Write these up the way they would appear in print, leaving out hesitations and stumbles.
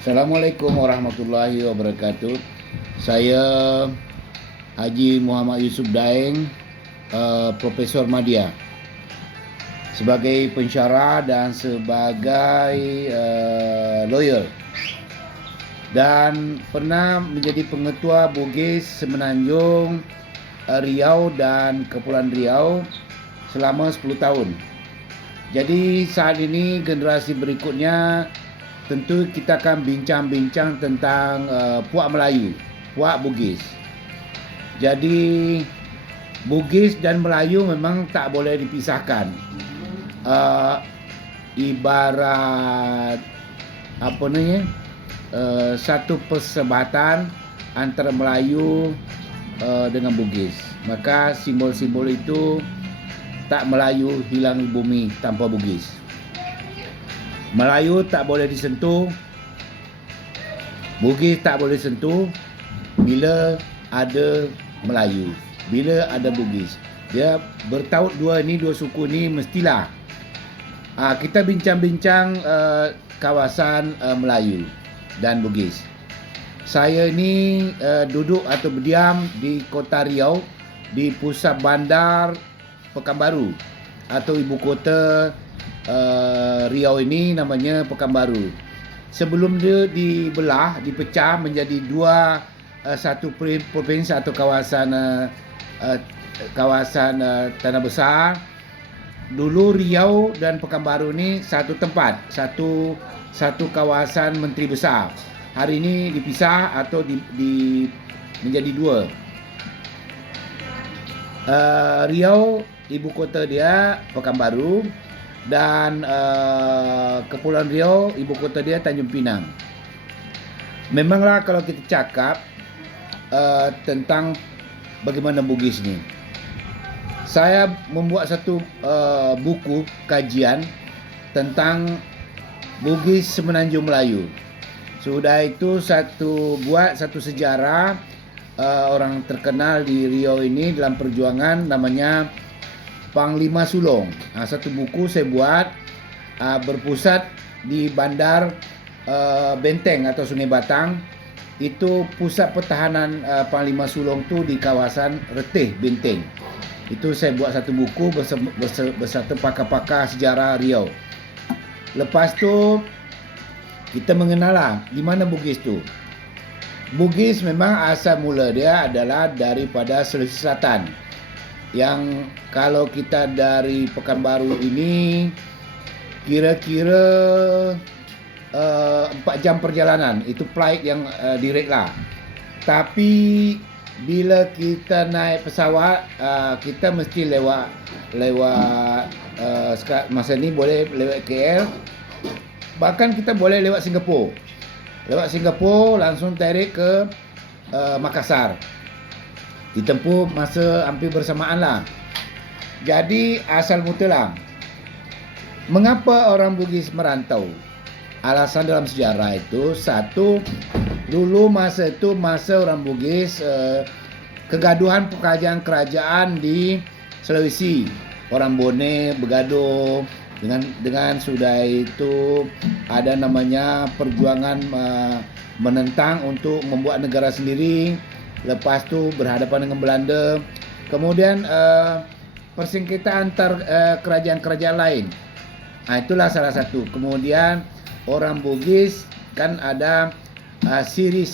Assalamualaikum warahmatullahi wabarakatuh. Saya Haji Muhammad Yusuf Daeng, Profesor Madya, sebagai pensyarah dan sebagai lawyer, dan pernah menjadi pengetua Bugis Semenanjung, Riau dan Kepulauan Riau selama 10 tahun. Jadi saat ini generasi berikutnya tentu kita akan bincang-bincang tentang Puak Melayu, Puak Bugis. Jadi Bugis dan Melayu memang tak boleh dipisahkan. Ibarat apa ni? Satu persahabatan antara Melayu dengan Bugis. Maka simbol-simbol itu tak Melayu hilang di bumi tanpa Bugis. Melayu tak boleh disentuh, Bugis tak boleh sentuh bila ada Melayu, bila ada Bugis. Dia bertaut dua suku ni mestilah. Kita bincang-bincang kawasan Melayu dan Bugis. Saya ni duduk atau berdiam di Kota Riau, di pusat bandar Pekanbaru atau ibu kota Riau ini namanya Pekanbaru. Sebelum dia dipecah menjadi dua, satu provinsi atau kawasan Tanah Besar. Dulu Riau dan Pekanbaru ni satu tempat, satu kawasan menteri besar. Hari ini dipisah atau menjadi dua. Riau ibu kota dia Pekanbaru, dan Kepulauan Riau ibu kota dia Tanjung Pinang. Memanglah kalau kita cakap tentang bagaimana Bugis ni, saya membuat satu buku kajian tentang Bugis Semenanjung Melayu. Sudah itu buat satu sejarah orang terkenal di Riau ini dalam perjuangan, namanya Panglima Sulong. Satu buku saya buat berpusat di bandar Benteng atau Sungai Batang. Itu pusat pertahanan Panglima Sulong tu di kawasan Retih Benteng. Itu saya buat satu buku bersama pakar-pakar sejarah Riau. Lepas tu kita mengenal di mana Bugis tu. Bugis memang asal mula dia adalah daripada Sulawesi Selatan. Yang kalau kita dari Pekanbaru ini kira-kira 4 jam perjalanan. Itu flight yang direct lah. Tapi bila kita naik pesawat, kita mesti lewat masa ni boleh lewat KL. Bahkan kita boleh lewat Singapura. Lewat Singapura langsung tarik ke Makassar. Ditempuh masa hampir bersamaan lah. Jadi asal mula, mengapa orang Bugis merantau? Alasan dalam sejarah itu, satu, dulu masa orang Bugis kegaduhan kerajaan di Sulawesi. Orang Bone bergaduh dengan sudah itu ada namanya perjuangan menentang untuk membuat negara sendiri. Lepas tu berhadapan dengan Belanda. Kemudian persengketaan antar kerajaan-kerajaan lain. Itulah salah satu. Kemudian orang Bugis kan ada siri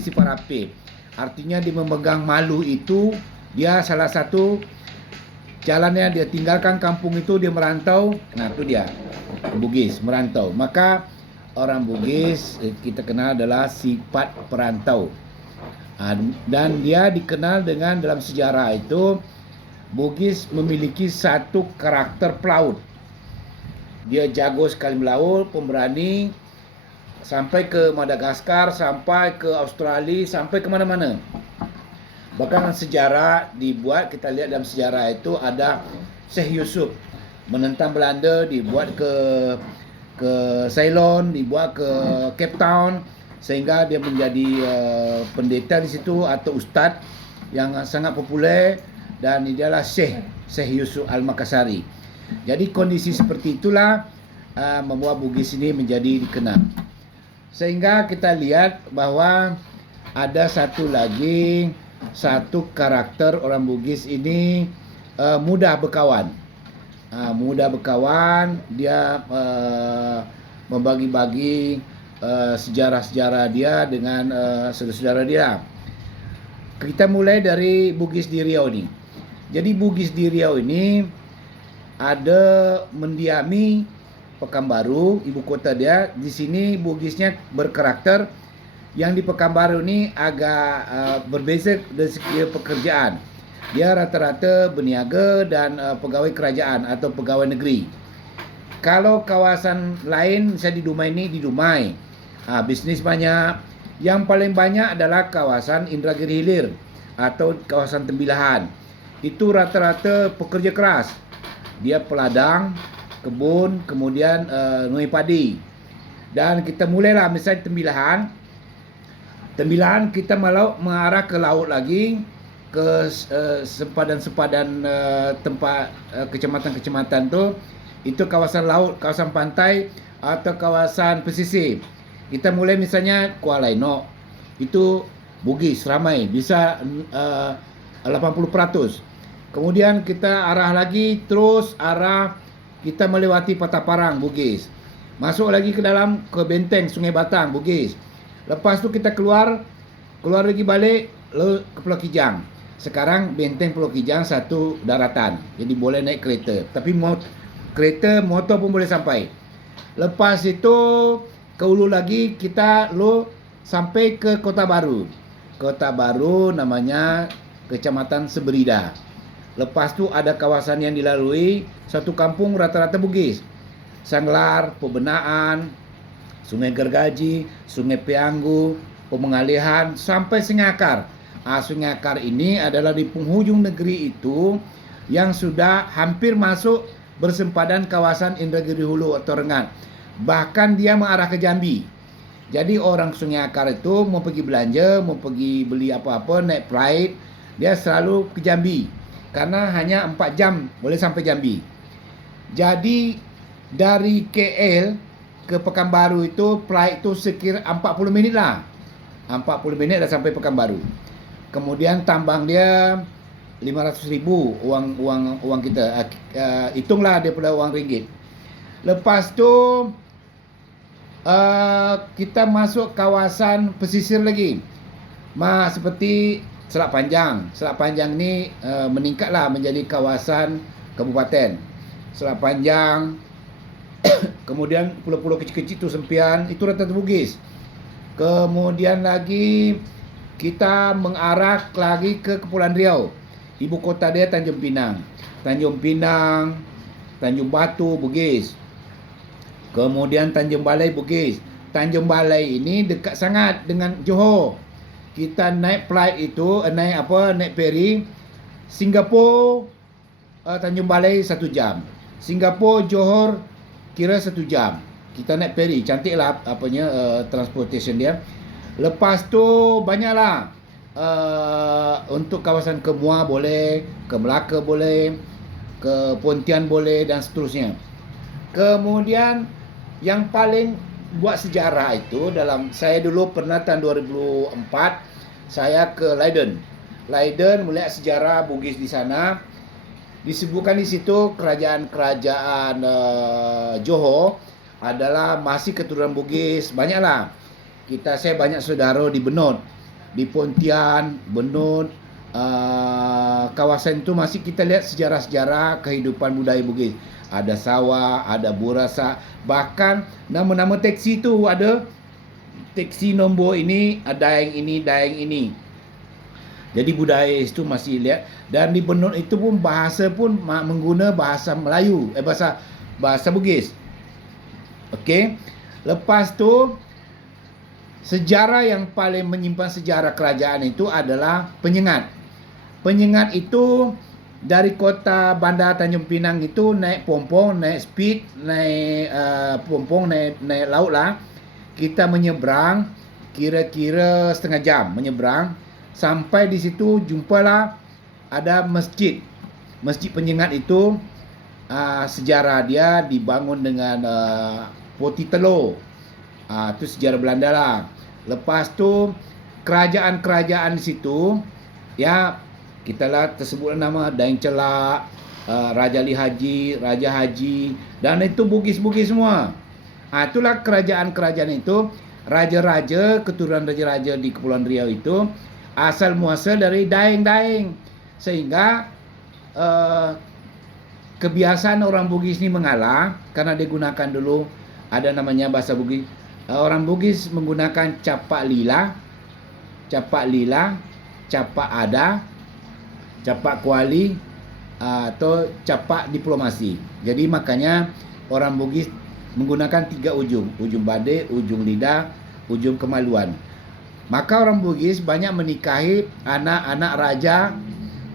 Siparape. Artinya dia memegang malu itu. Dia salah satu jalannya, dia tinggalkan kampung itu, dia merantau. Itu dia Bugis merantau. Maka orang Bugis kita kenal adalah sifat perantau. Dan dia dikenal dengan, dalam sejarah itu, Bugis memiliki satu karakter pelaut. Dia jago sekali melaut, pemberani, sampai ke Madagaskar, sampai ke Australia, sampai ke mana-mana. Bahkan sejarah dibuat, kita lihat dalam sejarah itu ada Syekh Yusuf menentang Belanda, dibuat ke Ceylon, dibuat ke Cape Town, sehingga dia menjadi pendeta di situ atau ustaz yang sangat populer, dan dia adalah Syekh Yusuf Al-Makassari. Jadi kondisi seperti itulah membuat Bugis ini menjadi dikenal. Sehingga kita lihat bahwa ada satu karakter orang Bugis ini mudah berkawan. Mudah berkawan, dia membagi-bagi sejarah-sejarah dia dengan saudara-saudara dia. Kita mulai dari Bugis di Riau ni. Jadi Bugis di Riau ini ada mendiami Pekanbaru, ibu kota dia. Di sini Bugisnya berkarakter. Yang di Pekanbaru ni agak berbeza dari segi pekerjaan. Dia rata-rata berniaga dan pegawai kerajaan atau pegawai negeri. Kalau kawasan lain, misalnya di Dumai ni, di Dumai bisnis banyak. Yang paling banyak adalah kawasan Indragiri Hilir atau kawasan Tembilahan. Itu rata-rata pekerja keras. Dia peladang, kebun, kemudian nuai padi. Dan kita mulailah misalnya Tembilahan kita malau mengarah ke laut lagi, ke sempadan-sempadan tempat kecamatan-kecamatan tu. Itu kawasan laut, kawasan pantai atau kawasan pesisir. Kita mulai misalnya Kuala Inok, itu Bugis ramai, bisa 80%. Kemudian kita arah lagi, terus kita melewati Patah Parang, Bugis. Masuk lagi ke dalam, ke benteng Sungai Batang, Bugis. Lepas tu kita keluar lagi balik ke Pulau Kijang. Sekarang benteng Pulau Kijang satu daratan, jadi boleh naik kereta. Tapi kereta, motor pun boleh sampai. Lepas itu ke hulu lagi, kita sampai ke Kota Baru. Kota Baru namanya Kecamatan Seberida. Lepas tu ada kawasan yang dilalui, satu kampung rata-rata Bugis. Sanglar, Pembenaan, Sungai Gergaji, Sungai Peanggu, Pemengalihan, sampai Sungai Akar. Sungai Akar ini adalah di penghujung negeri itu yang sudah hampir masuk bersempadan kawasan Indragiri Hulu atau Rengat. Bahkan dia mengarah ke Jambi. Jadi orang Sungai Akar itu mau pergi belanja, mau pergi beli apa-apa, naik flight, dia selalu ke Jambi. Karena hanya 4 jam boleh sampai Jambi. Jadi dari KL ke Pekanbaru itu flight itu sekira 40 minit lah. 40 minit dah sampai Pekanbaru. Kemudian tambang dia 500,000 uang kita. Hitunglah daripada uang ringgit. Lepas tu kita masuk kawasan pesisir lagi. Seperti Selat Panjang. Selat Panjang ni meningkatlah menjadi kawasan kabupaten. Selat Panjang, kemudian pulau-pulau kecil-kecil tu Sempian, itu rata-rata Bugis. Kemudian lagi kita mengarah lagi ke Kepulauan Riau. Ibu kota dia Tanjung Pinang. Tanjung Pinang, Tanjung Batu, Bugis. Kemudian Tanjung Balai, Bugis. Tanjung Balai ini dekat sangat dengan Johor. Kita naik flight itu, naik ferry Singapura, Tanjung Balai 1 jam. Singapura, Johor kira 1 jam. Kita naik ferry, cantiklah transportation dia. Lepas tu banyaklah untuk kawasan ke Muar boleh, ke Melaka boleh, ke Pontian boleh dan seterusnya. Kemudian yang paling buat sejarah itu saya dulu pernah tahun 2004 saya ke Leiden. Leiden melihat sejarah Bugis di sana. Disebutkan di situ kerajaan Johor adalah masih keturunan Bugis. Banyaklah. Saya banyak saudara di Benut, di Pontian, Benut, kawasan itu masih kita lihat sejarah-sejarah kehidupan budaya Bugis. Ada sawah, ada burasa, bahkan nama-nama teksi tu ada teksi nombor ini, daeng ini. Jadi budaya itu masih lihat. Dan di Benut itu pun bahasa pun mengguna bahasa Melayu, bahasa Bugis. Okey. Lepas tu sejarah yang paling menyimpan sejarah kerajaan itu adalah Penyengat. Penyengat itu dari kota bandar Tanjung Pinang itu naik pompong, naik speed, naik pompong, naik laut lah. Kita menyeberang kira-kira setengah jam menyeberang. Sampai di situ jumpalah ada masjid. Masjid Penyengat itu sejarah dia dibangun dengan poti telur. Itu sejarah Belanda lah. Lepas tu kerajaan-kerajaan di situ, ya kita lah tersebut nama Daeng Celak, Raja Ali Haji, Raja Haji, dan itu Bugis-Bugis semua. Itulah kerajaan-kerajaan itu, raja-raja, keturunan raja-raja di Kepulauan Riau itu asal muasal dari Daeng-Daeng, sehingga kebiasaan orang Bugis ini mengalah karena digunakan dulu ada namanya bahasa Bugis. Orang Bugis menggunakan capak lila, capak ada, capak kuali, atau capak diplomasi. Jadi makanya orang Bugis menggunakan 3 ujung, ujung badai, ujung lidah, ujung kemaluan. Maka orang Bugis banyak menikahi anak-anak raja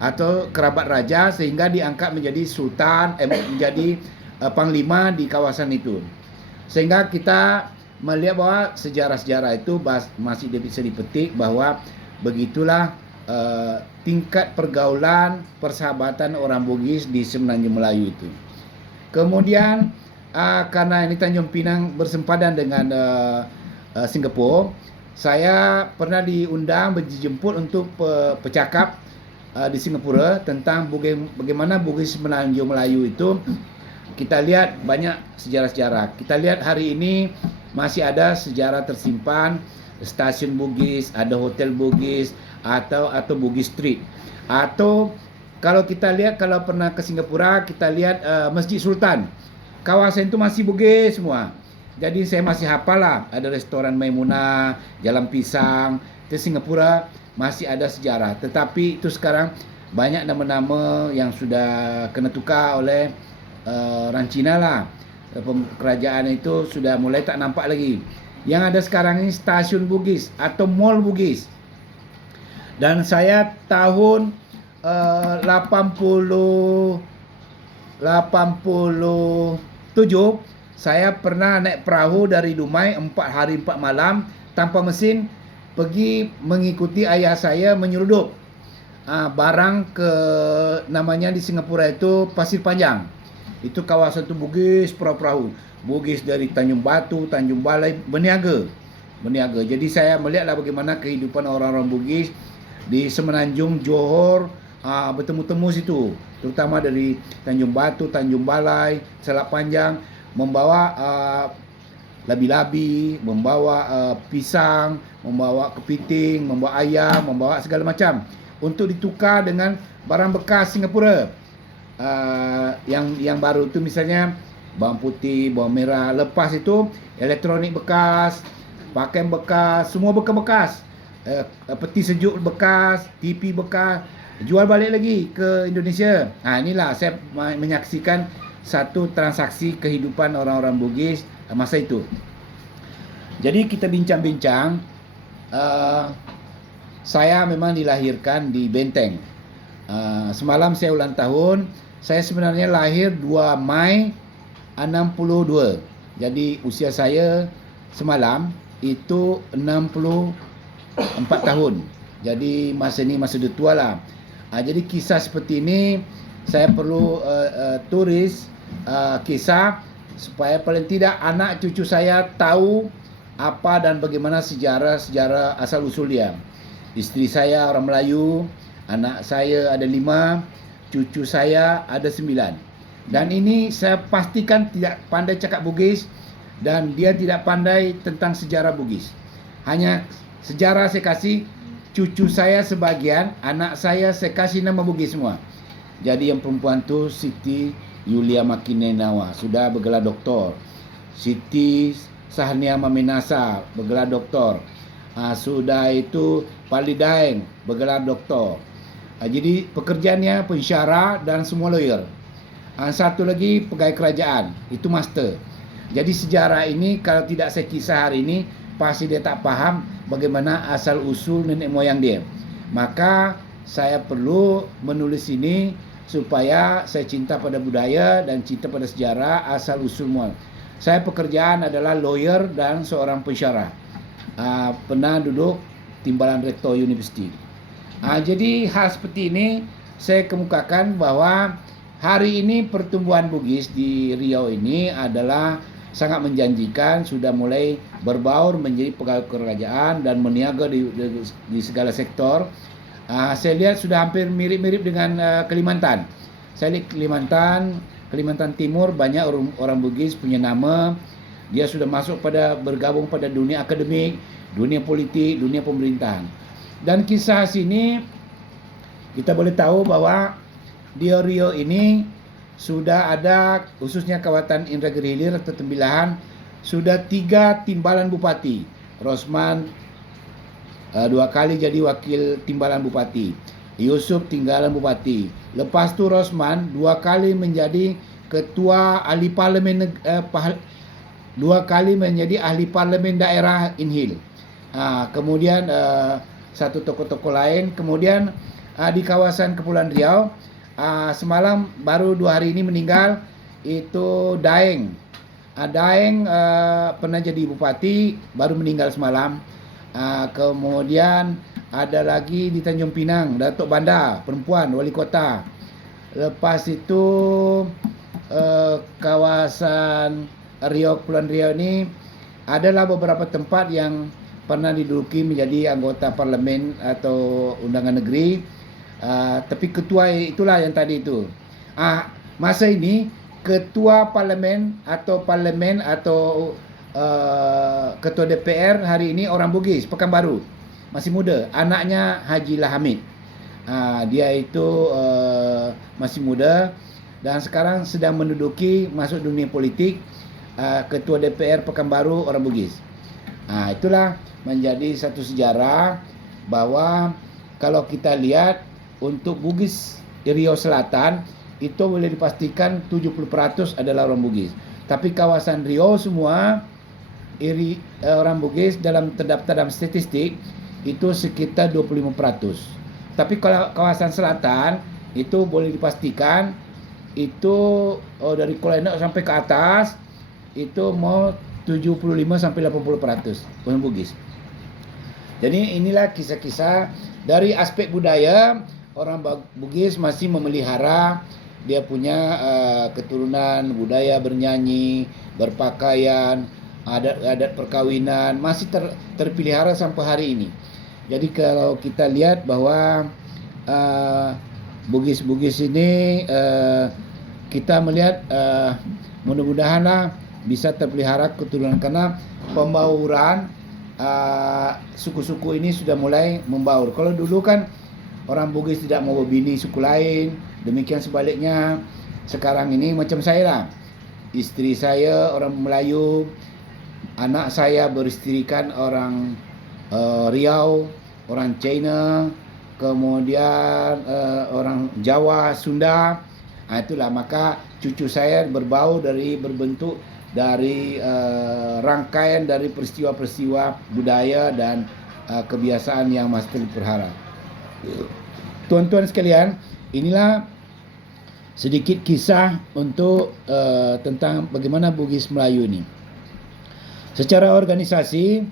atau kerabat raja sehingga diangkat menjadi sultan, menjadi panglima di kawasan itu. Sehingga kita melihat bahwa sejarah-sejarah itu masih bisa dipetik bahwa begitulah tingkat pergaulan persahabatan orang Bugis di Semenanjung Melayu itu. Kemudian karena ini Tanjung Pinang bersempadan dengan Singapura, saya pernah diundang dijemput untuk bercakap di Singapura tentang bagaimana Bugis Semenanjung Melayu itu. Kita lihat banyak sejarah-sejarah. Kita lihat hari ini masih ada sejarah tersimpan, stasiun Bugis, ada hotel Bugis, atau Bugis Street. Atau kalau kita lihat, kalau pernah ke Singapura, kita lihat Masjid Sultan. Kawasan itu masih Bugis semua. Jadi saya masih hafal lah, ada restoran Maimunah, Jalan Pisang. Di Singapura masih ada sejarah. Tetapi itu sekarang banyak nama-nama yang sudah kena tukar oleh orang Cina lah. Kerajaan itu sudah mulai tak nampak lagi. Yang ada sekarang ini stasiun Bugis atau Mall Bugis. Dan saya tahun 87 saya pernah naik perahu dari Dumai 4 hari 4 malam tanpa mesin, pergi mengikuti ayah saya menyelundup barang ke namanya di Singapura itu Pasir Panjang. Itu kawasan tu Bugis perahu-perahu. Bugis dari Tanjung Batu, Tanjung Balai berniaga. Jadi saya melihatlah bagaimana kehidupan orang-orang Bugis di Semenanjung, Johor, bertemu-temu situ, terutama dari Tanjung Batu, Tanjung Balai, Selat Panjang, membawa labi-labi, membawa pisang, membawa kepiting, membawa ayam, membawa segala macam untuk ditukar dengan barang bekas Singapura. Yang baru tu misalnya bawang putih, bawang merah. Lepas itu elektronik bekas, pakaian bekas, semua bekas-bekas, peti sejuk bekas, TV bekas, jual balik lagi ke Indonesia. Inilah saya menyaksikan satu transaksi kehidupan orang-orang Bugis masa itu. Jadi kita bincang-bincang. Saya memang dilahirkan di Benteng. Semalam saya ulang tahun. Saya sebenarnya lahir 2 Mai 62. Jadi usia saya semalam itu 64 tahun. Jadi masa ni masa dah tua lah. Jadi kisah seperti ini saya perlu tulis kisah supaya paling tidak anak cucu saya tahu apa dan bagaimana sejarah asal usul dia. Isteri saya orang Melayu, anak saya ada 5, cucu saya ada 9. Dan ini saya pastikan tidak pandai cakap Bugis dan dia tidak pandai tentang sejarah Bugis. Hanya sejarah saya kasih, cucu saya sebagian, anak saya kasih nama Bugis semua. Jadi yang perempuan tu Siti Yulia Makinenawa, sudah bergelar doktor. Siti Sahnia Maminasa, bergelar doktor. Sudah itu Pali Daeng, bergelar doktor. Jadi pekerjaannya pensyarah dan semua lawyer. Satu lagi pegawai kerajaan, itu master. Jadi sejarah ini kalau tidak saya kisah hari ini, pasti dia tak faham bagaimana asal usul nenek moyang dia. Maka saya perlu menulis ini supaya saya cinta pada budaya dan cinta pada sejarah asal usul mual. Saya pekerjaan adalah lawyer dan seorang pensyarah. Pernah duduk timbalan rektor universiti. Jadi hal seperti ini saya kemukakan bahwa hari ini pertumbuhan Bugis di Riau ini adalah sangat menjanjikan, sudah mulai berbaur menjadi pegawai kerajaan dan meniaga di segala sektor. Saya lihat sudah hampir mirip-mirip dengan Kalimantan. Saya lihat Kalimantan Timur banyak orang Bugis punya nama. Dia sudah masuk bergabung pada dunia akademik, dunia politik, dunia pemerintahan. Dan kisah sini kita boleh tahu bahwa di Riau ini sudah ada, khususnya kawasan Indragiri Hilir atau Tembilahan, sudah 3 timbalan bupati. Rosman 2 kali jadi wakil timbalan bupati. Yusuf timbalan bupati. Lepas tu Rosman 2 kali menjadi ketua ahli parlimen, 2 kali menjadi ahli parlimen daerah Inhil. Kemudian satu tokoh-tokoh lain. Kemudian di kawasan Kepulauan Riau, semalam baru 2 hari ini meninggal, itu Daeng. Daeng pernah jadi bupati, baru meninggal semalam. Kemudian ada lagi di Tanjung Pinang, Datuk Banda, perempuan, wali kota. Lepas itu kawasan Riau, Kepulauan Riau ini adalah beberapa tempat yang pernah diduduki menjadi anggota parlimen atau undangan negeri. Tapi ketua itulah yang tadi itu. Masa ini ketua parlimen atau ketua DPR hari ini orang Bugis, Pekanbaru, masih muda, anaknya Haji Lahamid. Dia itu masih muda dan sekarang sedang menduduki masuk dunia politik. Ketua DPR Pekanbaru orang Bugis. Itulah menjadi satu sejarah bahwa kalau kita lihat untuk Bugis Riau Selatan itu boleh dipastikan 70% adalah orang Bugis. Tapi kawasan Riau semua orang Bugis terdaftar dalam statistik itu sekitar 25%. Tapi kalau kawasan selatan itu boleh dipastikan itu dari Kuala Lumpur sampai ke atas itu mau 75 sampai 80% orang Bugis. Jadi inilah kisah-kisah dari aspek budaya. Orang Bugis masih memelihara dia punya keturunan budaya bernyanyi, berpakaian, adat-adat perkawinan masih terpelihara sampai hari ini. Jadi kalau kita lihat bahwa Bugis-Bugis ini kita melihat mudah-mudahanlah bisa terpelihara keturunan, karena pembauran suku-suku ini sudah mulai membaur. Kalau dulu kan orang Bugis tidak mau berbini suku lain, demikian sebaliknya. Sekarang ini macam saya lah, isteri saya orang Melayu, anak saya beristrikan orang Riau, orang China, kemudian orang Jawa, Sunda. Itulah, maka cucu saya berbentuk dari rangkaian dari peristiwa-peristiwa budaya dan kebiasaan yang masih terpelihara. Tuan-tuan sekalian, inilah sedikit kisah untuk tentang bagaimana Bugis Melayu ini. Secara organisasi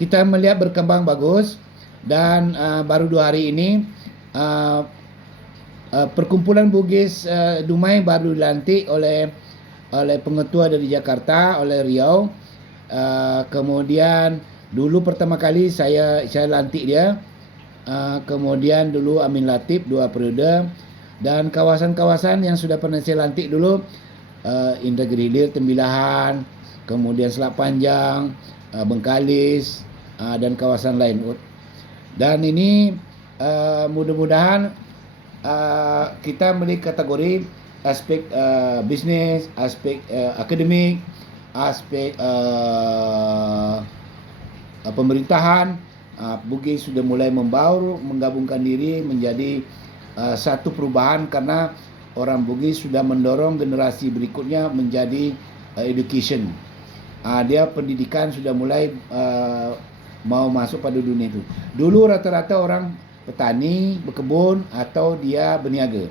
kita melihat berkembang bagus, dan baru 2 hari ini perkumpulan Bugis Dumai baru dilantik oleh pengetua dari Jakarta, oleh Riau. Kemudian dulu pertama kali saya lantik dia. Kemudian dulu Amin Latif 2 periode, dan kawasan-kawasan yang sudah pernah saya lantik dulu Indragiri Hilir, Tembilahan, kemudian Selat Panjang, Bengkalis, dan kawasan lain. Dan ini mudah-mudahan kita melihat kategori aspek bisnis, aspek akademik, aspek pemerintahan. Bugis sudah mulai membaur, menggabungkan diri menjadi satu perubahan, karena orang Bugis sudah mendorong generasi berikutnya menjadi education. Dia pendidikan sudah mulai mau masuk pada dunia itu. Dulu rata-rata orang petani, berkebun, atau dia berniaga.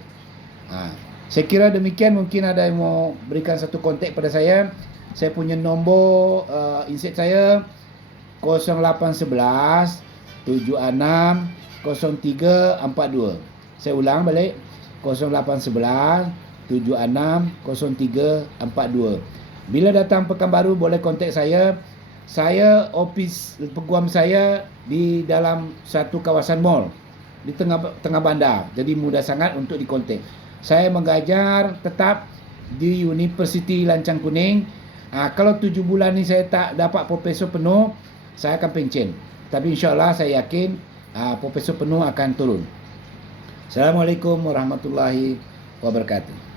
Saya kira demikian. Mungkin ada yang mau berikan satu kontak pada saya. Saya punya nombor inset saya 0811 76 0342. Saya ulang balik, 0811 760342. Bila datang Pekanbaru boleh kontak saya. Saya ofis peguam saya di dalam satu kawasan mall di tengah bandar. Jadi mudah sangat untuk dikontak. Saya mengajar tetap di Universiti Lancang Kuning. Kalau 7 bulan ni saya tak dapat profesor penuh, saya akan pencen. Tapi insyaAllah saya yakin profesor penuh akan turun. Assalamualaikum warahmatullahi wabarakatuh.